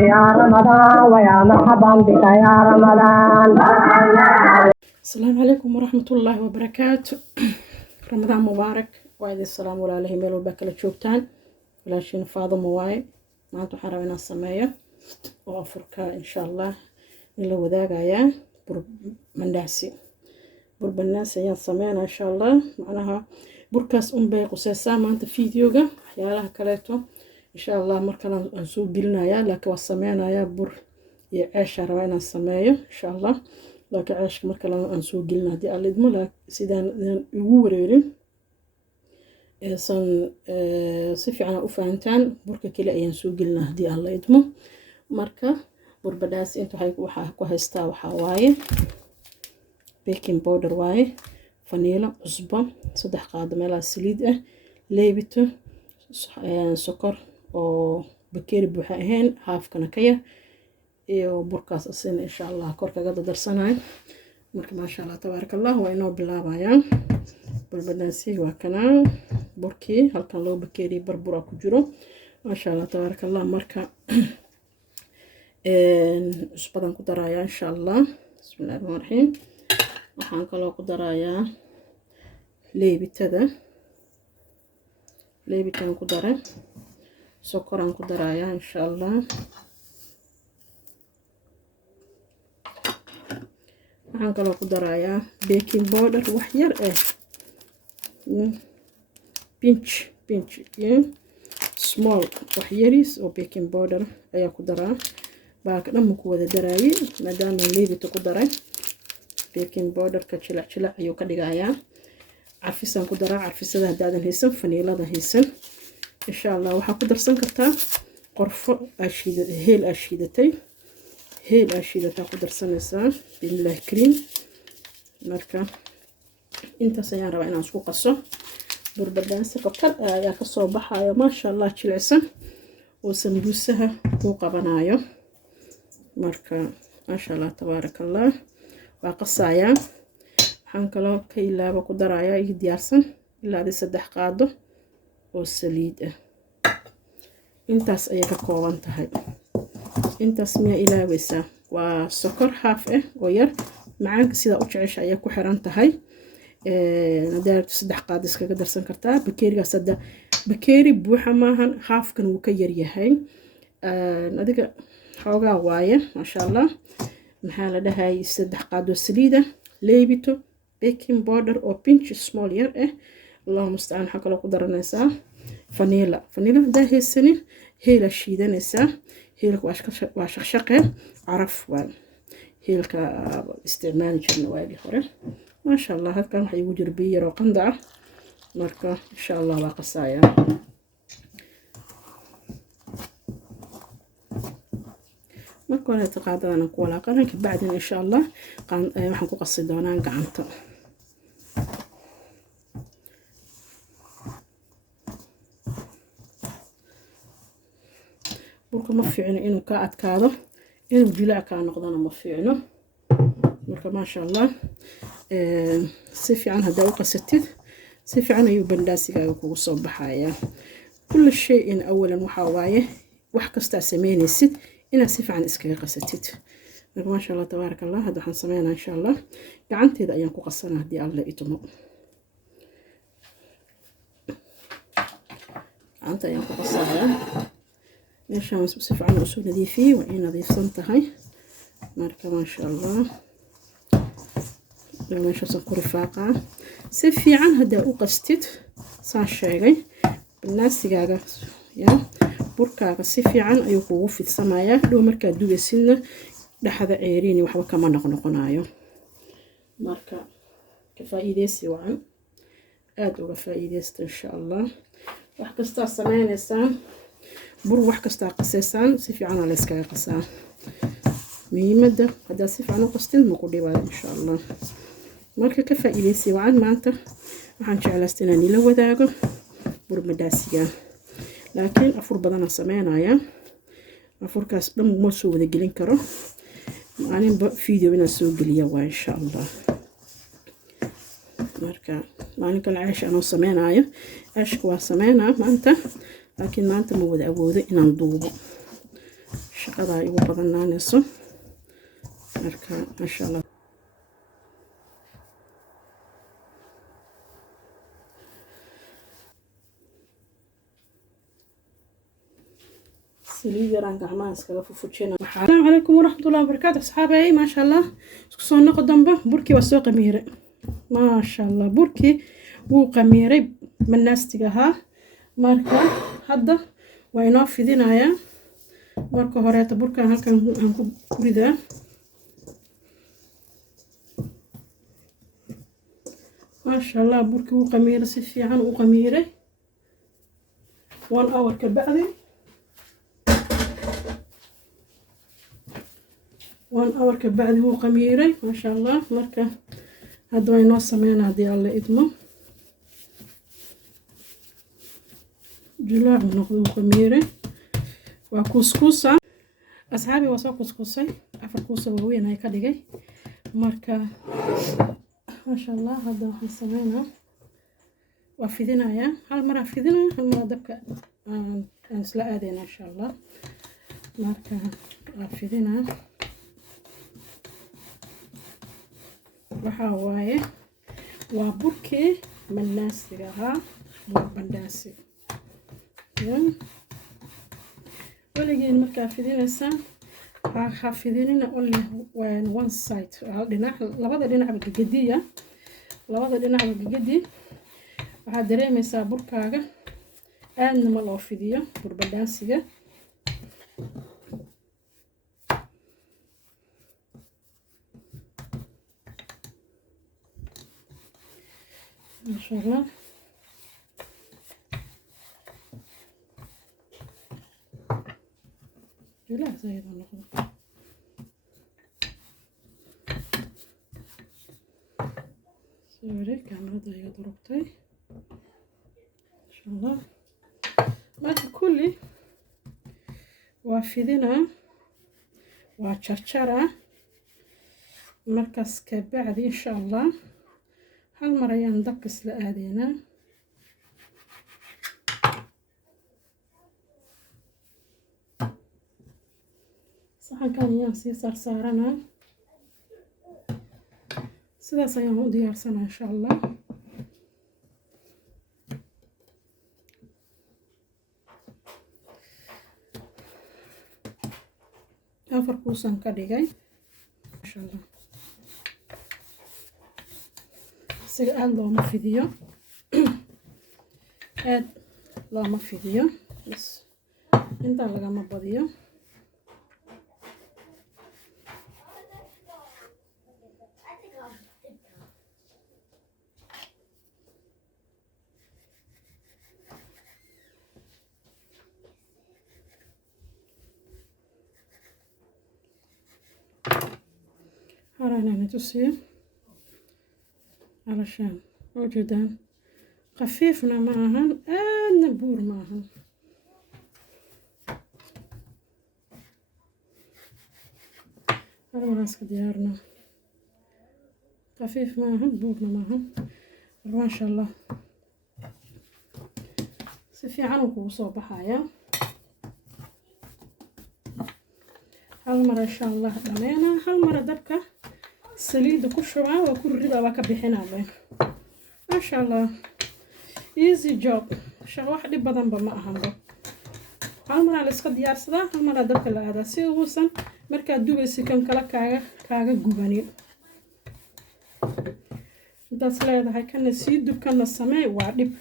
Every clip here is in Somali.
يا رمضان ويا مرحبا بك يا رمضان. السلام عليكم ورحمة الله وبركاته. رمضان مبارك وعيد السلام وعليه ميل وبكلة شوبتان ولا شيء فاضل مواي ما أنتو حرامنا السماية وأفركا إن شاء الله إلا وذاك يا بندعسي بالناس يا سمعنا إن شاء الله معناها بركاس بي قساسا ما أنت فيديوغا حيالها كليتو إن شاء الله مركنا نسوق قلنا يا لك وسمعنا يا بر يا عيش روينا السماية إن شاء الله لكن عيش مركنا نسوق قلنا دي على دملا سيدان يوريرين san si fiican u fahantaan burka kale ayaan soo gelinaa haddii aan la idmo marka burbadaas inta waxaa ku haystaa waxaa waaye baking powder waaye vanilla cusbo 3 qaado meelaha saliid ah leebito sokor oo bakeeri buuxa ahayn haafkana ka yar iyo burkaas asina insha allah kor kaga darsanayo marka maasha allah tabaarakallah waa inoo bilaabayaan burbadaasi waa kana burkii halkan loo bakeeri barbura ku jiro maasha allah tabaarakallah marka cusbadan ku darayaa insha allah bismillahir rahmaanir rahiim waxaan kaloo ku darayaa leebitaan ku daray sokoraan ku darayaa insha allah waxaan kaloo ku darayaa baking powder wax yar pinch small wax yaris oo baking powder ayaa ku daraa baalka dhan ku wada daraayay maadaama leebito ku daray baking powder ka jilac ayuu ka dhigayaa carfisaan ku daraa carfisada hadaadan haysan vanillada haysan insha allah waxaa ku darsan kartaa qorfo heel ashiidatay ku darsanaysaa bismillah cream marka intaas ayaan rabaa inaan isku qaso burbadaasi qabtan ayaa ka soo baxayo maasha allah jilicsan oo sambuusaha uu qabanayo marka maasha allah tabaarakallah waa qasayaa waxaan kaloo ka ilaaba ku darayaa ii diyaarsan ilaa 3 qaado oo saliid ah intaas ayay ka kooban tahay intaas miya ilaawaysaa waa sokor haaf ah oo yar macaanka sida u jecesha ayaa ku xiran tahay nadaar 3 qaad iskaga darsan kartaa bakeerigaas hadda bakeeri buuxa maahan haafkan wuu ka yar yahay adiga xoogaa waaye maasha allah maxaa la dhahay 3 qaado saliida leebito baking powder oo pinch small yar ah allahumma musta'an waxa kale ku daranaysaa vanilla hadaa haysanin heela shiidanaysaa heelka waa shaqshaqe caraf waa heelka isticmaali jirna waagi hore maasha allah halkan waxa igu jira biyo yar oo qanda ah marka insha allah waa qasaaya marka hore taqaadana ku walaaqana ka bacdina insha allah waxaan ku qasi doonaa gacanta burka ma fiicno inuu ka adkaado inuu jilaac ka noqdana ma fiicno marka maasha allah si fiican hadaa u qasatid si fiican ayuu bandaasigaaga kugu soo baxayaa kulli shay in awalan waxa waaye wax kasta sameynaysid inaad si fiican iskaga qasatid marka maasha allah tabaarakallah hadda waxaan sameynaa insha allah gacanteeda ayaan ku qasanaa haddii alla idmo gacanta ayaan ku qasayaa meeshaan si fiican u soo nadiifiyay waa in nadiifsan tahay marka maasha allah meeshaas ku rifaaqa si fiican hadaa u qastid saan sheegay banaasigaaga ya burkaaga si fiican ayuu kugu fidsamayaa dhow markaad dubaysidna dhaxda ceeriini waxba kama noqonayo marka ka faa'iideysi wacan aad uga faa'iideysta insha allah wax kasta sameynaysaa bur wax kasta qaseysaan si fiican la iskaga qasaa muhiimada hadaa si fiican u qastid ma ku dhibayo insha allah marka ka faa'iideysi wacan maanta waxaan jeclaystay inaan ila wadaago burbadaasiga laakiin afur badan aan sameynaya afurkaas dhan ma soo wada gelin karo maalinba video inaan soo geliya waa insha allah marka maalin kale ceesh aan sameynayo ceeshka waa sameynaa maanta laakiin maanta ma wada awoodo inaan duubo insha shaqada ay ugu badanaanayso marka masha Allah سليد رانك عماس كذا فوتشينا. السلام عليكم ورحمة الله وبركاته أصحابي ما شاء الله سكسون قدام به بركي وسوق ميرة ما شاء الله بركي وقميرة من الناس تجاها marka hadda waa inoo fidinayaa marka hore burka halkan aan ku ridaa ma sha Allah burkii uu qamiiray si fiican u qamiiray 1 hour ka bacdi 1 hour ka bacdi uu qamiiray ma sha Allah marka hadda waa inoo sameynaa hadii alla idmo جلوع نقضو خميرة وكسكسة أصحابي وصو كسكسة أفر كوسة ووين هاي كدقي ماركا ما شاء الله هذا حسنانا وفيدنا يا هالمرة فيدنا هالمرة دبك نسلا آدينا إن شاء الله ماركا فيدنا وحاواي وبركي من الناس تجاها وبنداسي ولكن مركا فيدينسا waxaa fidinina only one side dhinac labada dhinac gagadiya labada dhinac gagadi waxa dareemaysaa burkaaga aadna ma loo fidiyo burbadaansiga masha Allah لا زي ما نقول سوري كاميرا ضيقة ضربتي إن شاء الله ما كلي وافدنا وشرشرة مركز كبعد إن شاء الله هالمرة يندقس لآدينا صحن كان ياسي صار سدا سيامو ديار سنة إن شاء الله أفر كوسان كديجاي إن شاء الله سيقال لو ما فيديو هاد لو ما فيديو بس انت لغا ما بديو هرانا نتوسيه علشان موجودان خفيفنا معهن نبور معهن هذا راسك ديارنا خفيف معهن بورنا معهن ما شاء الله سفي عنك وصوبحايا هالمرة إن شاء الله دمينا هالمرة دبكة سليد كشوعة وكل رضا وكبحنا به ما شاء الله easy job شغل واحد بدن بما أهم به هالمرة على سقد يارسدا هالمرة دبكة هذا سيوسن مركا دوبي سكان كلا كاغا جوباني داس لا هاي كان سيد دوب كان السماء وعدب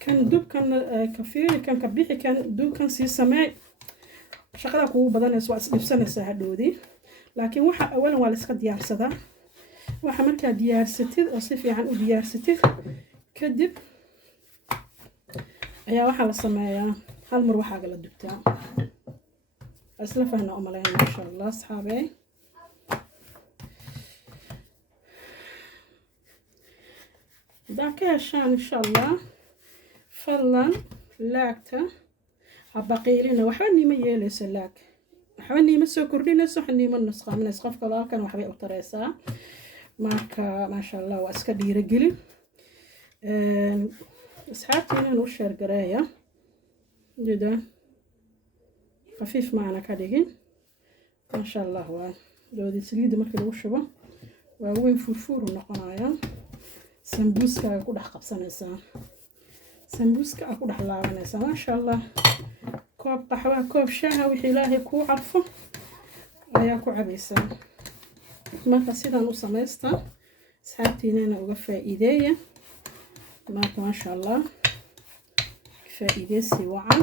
كان دوب كان كفير كان كبيحي كان دوب كان سي سماء شغلة كو بدنس waa isdibsanaysaa hadhoodii laakiin waxa awalan waa la iska diyaarsadaa waxa markaa diyaarsatid oo si fiican u diyaarsatid kadib ayaa waxa la sameeyaa hal mar waxa la dubtaa asla fahna oo malayn ma sha Allah asxaabay daaka shaan insha Allah fadlan laagta habaqeelina waxba nima yeelayso laag waxba nima soo kordhinayso waxba nima nusqaaminayso qofka halkan waxbay u taraysaa marka ma sha Allah waa iska dhiirigelin asxaabtiina u sheer gareeya jida khafiif maana ka dhigin maasha allah. waa doodii saliidda markii lagu shubo waa weyn furfuuru noqonayaa. sambuuskaaga ku dhex qabsanaysaa, sambuuska aa ku dhex laabanaysaa maasha allah. koob qaxwa koob shaaha wixii ilaahay kuu carfo ayaa ku cabaysaa. marka sidaan u samaystaa asxaabtiinana uga faa'iideeya. marka maasha allah faa'iideysi wacan.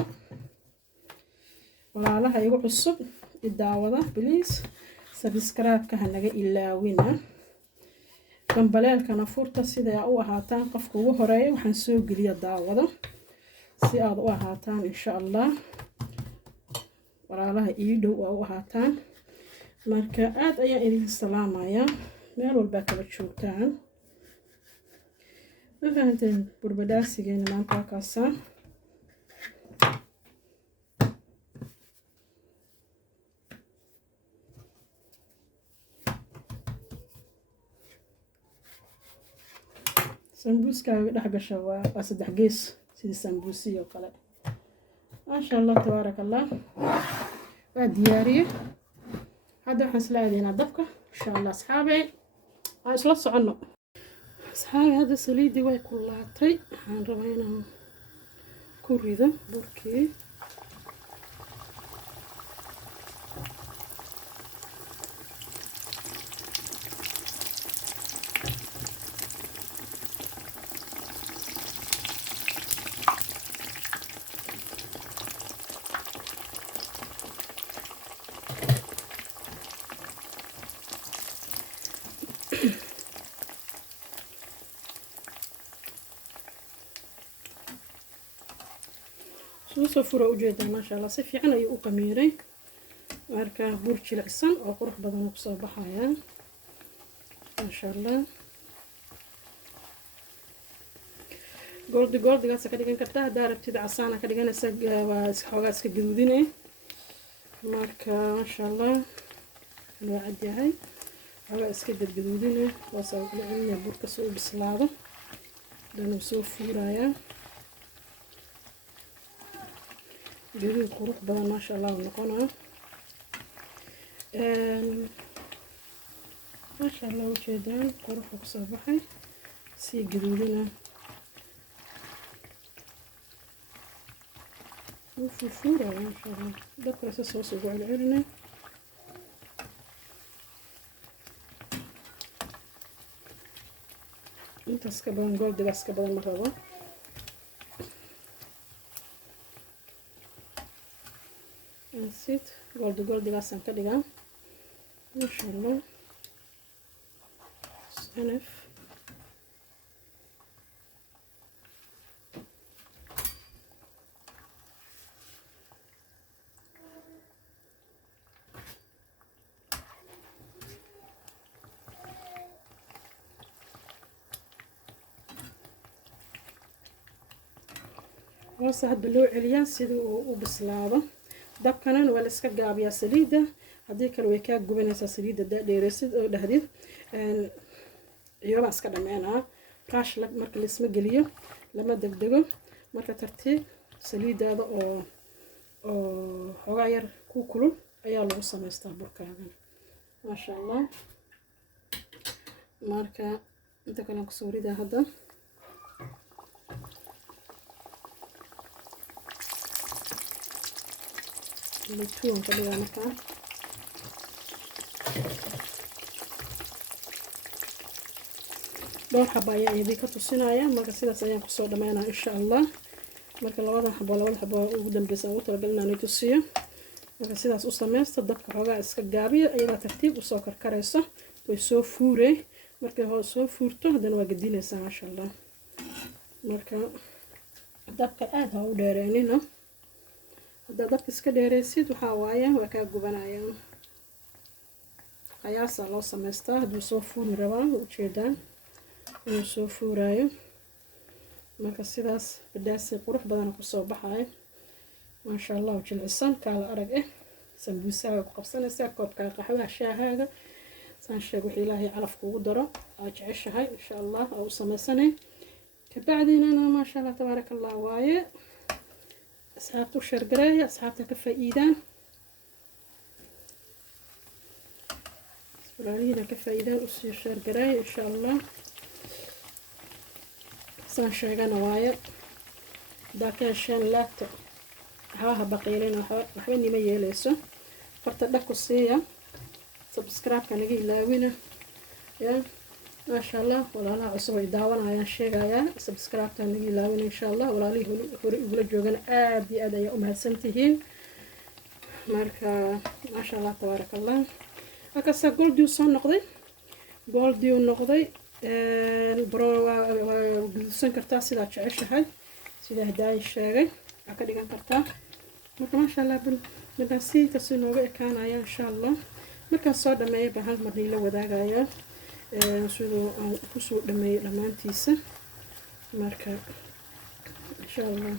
walaalaha igu cusub daawada please subscribe-ka hanaga ilaawina. gambaleelkana furta siday u ahaataan qofka ugu horeeya waxaan soo geliya daawado si aad u ahaataan insha allah. walaalaha ii dhow waa u ahaataan. marka aad ayaan idin salaamayaa meel walbaa kala joogtaan. ma fahanteen burbadhaasigeena maanta waa kaasaa. sambuuskaaga dhex gasha waa 3 gees sidii sambuusiyo kale maasha allah tabaaraka allah. waa diyaariye hadda waxaan isla aadaynaa dabka insha allah. asxaabey aan isla soconno. asxaabey hadda saliiddii way kulaatay. waxaan rabaa inaan ku rido burkii. soo furo ujeedaa maasha allah si fiican ayuu u qamiiray. marka bur jilicsan oo qurux badan ku soo baxaya maasha allah. goldigaas ka dhigan kartaa haddaa rabtid casaana ka dhiganaysa waa xoogaa iska gaduudinay. marka maasha allah waa cad yahay xoogaa iska gadgaduudinay waasa u celinaya burka si uu bislaado hadana soo fuurayaa. جديد قروح بدل ما شاء الله ونقنا ما شاء الله وجدان قروح وصباحي سي جدودنا وفورة ما شاء الله ذكر أساس وصل على العرنة. انت سكبان جولد بس كبان مرة نسيت جولد قاسم كدقة ما شاء الله. سنف وصعد باللوع عليا سيدو وبسلاده dabkanan waa la iska gaabiyaa saliidda haddii kale way kaa gubanaysaa saliidda dheeraysid oo dhahdid ciyoobaan iska dhameynaa. raash marka laisma geliyo lama degdego marka tartiib saliiddaada oo xoogaa yar ku kulul ayaa lagu samaystaa burkaagan maasha allah. marka inta kale aan kusoo ridaa hadda ليتون كده مثلا دور حبايا يبي كتصينايا marka sidaas ayaan ku soo dhameynaa insha Allah. marka labada xabo ugu dambaysa oo talagalna inay tusiyo marka sidaas u sameeysto dabka xoogaa iska gaabiyo iyada tartiib u soo karkarayso way soo fuuray. marka hoo soo fuurto hadana waa gadinaysaa insha Allah. marka dabka aad ha u dheereynina haddaad dabka iska dheeraysid waxaa waaye waa kaa gubanayaan. qiyaasaa loo samaystaa hadduu soo fuuri rabaa ujeedaan inuu soo fuuraayo. marka sidaas badhaasi qurux badan kusoo baxayo maasha allah jilcisan kaala arag sambuusaaga ku qabsanaysaa koobkaa qaxwaha shaahaaga saan sheeg wixii ilaahay calaf kugu daro aad jeceshahay insha allah aa u samaysanay kabacdiinana maasha allah tabaaraka allah waaye. أصحابتو شرقرايا أصحابتا كفايدان walaalihina ka faa'iidaan usii sheer garaaya insha allah saan sheegana waaye hadaa ka hesheen laagta waxbaha baqiilina waxba nima yeeleyso horta dhag ku siiya subscribe-ka naga ilaawina ya maasha allah walaalaha cusub ay daawanayaan sheegayaa subscribe-ka naga ilaawina insha allah walaalihii hore igula joogana aad iyo aad ayaa u mahadsantihiin marka maasha allah tabaarakallah halkaasa goldiu soo noqday goldiu noqday waa gudusan kartaa sidaa jeceshahay sidaa hadaayi sheegay waa ka dhigan kartaa marka maasha allah midhaasi kasi nooga ekaanaya insha allah markaan soo dhameeyay baan hal mar niila wadaagaya sidoo aan kusoo dhameeyay dhammaantiisa marka insha allah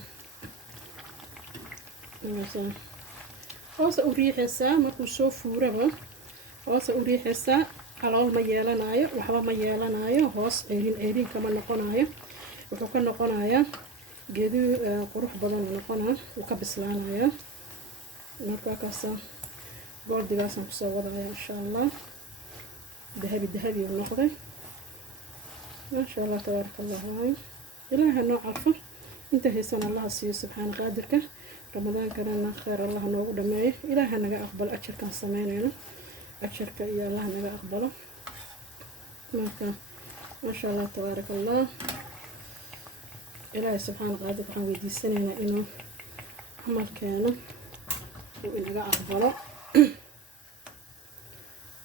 hoosa u riixaysaa markuu soo fuuraba hoosa u riixaysaa calool ma yeelanayo waxba ma yeelanayo hoos ceerin kama noqonayo wuxuu ka noqonayaa geedu qurux badan noqonaa uu ka bislaanaya marka kaasa goldigaasaan kusoo wadaya insha allah dahabi dahabi uu noqday maasha allah tabaaraka allah waayo ilaaha noo calfo inta haysan allaha siiyo subxaana qaadirka ramadaankana khayr allah noogu dhameeyo ilaaha naga aqbalo ajarkaan sameynayno ajarka iyo allah naga aqbalo marka maasha allah tabaaraka allah ilaahay subxaana qaadir waxaan weydiisanaynaa inuu camalkeena uu inaga aqbalo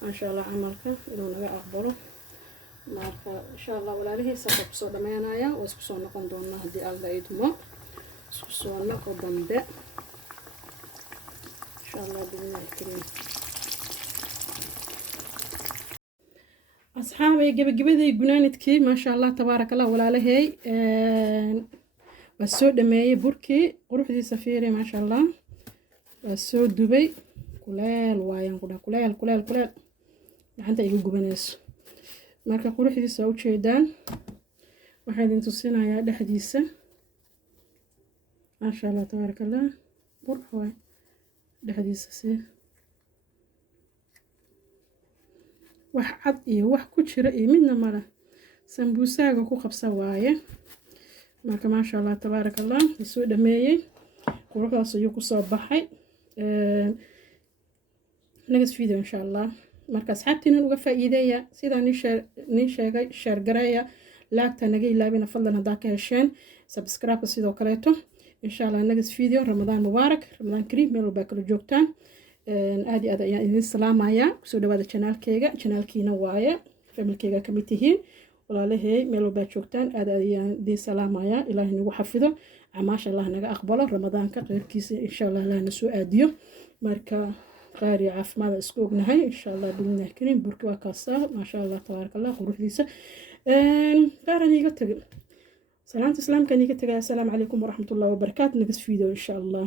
maasha allah camalka inuu naga aqbalo marka insha allah walaalihiisa waxaa kusoo dhammeynaya waa isku soo noqon doonaa haddii alla idmo isku soo noqo dambe insha allah billahi kariim asxaabay gabagabaday gunaanidkii maasha allah tabaaraka allah walaalahay waa soo dhameeyay burkii quruxdiisa fiiri maasha allah waa soo dubay kuleel waayaan ku dhaha kuleel gacanta iga gubanayso marka quruxdiisa u jeedaan waxaa idin tusinayaa dhexdiisa maasha allah tabaaraka allah qurux waay dhexdiisa si wax cad iyo wax ku jira iyo midna male sambuusaaga ku qabsa waaye marka maasha allah tabaaraka allah soo dhameeyay quruxdaas ayuu kusoo baxay next video insha allah marka asxaabtiinan uga faa'iideeya sidaa nin sheegay sheer gareeya laagta naga ilaabina fadlan haddaa ka hesheen subscribe-ka sidoo kaleeto insha allah next video ramadaan mubaarak ramadaan kariim meel walbaa kala joogtaan aad iyo aad ayaan idin salaamayaa kusoo dhawaada janaalkiina waaye familkeyga ka mid tihiin walaalahey meel walbaa joogtaan aad ayaan idin salaamayaa ilaahay nagu xafido camaasha allah naga aqbalo ramadaanka khayrkiisa insha allah allah na soo aadiyo marka khayr iyo caafimaad isku ognahay insha allah billahi kariim burki waa kaasa maasha allah tabaaraka allah quruxdiisa khayran iga tagay salaanta islaamka iga tagay assalaamu calaykum waraxmatullahi wabarakaatu next video insha allah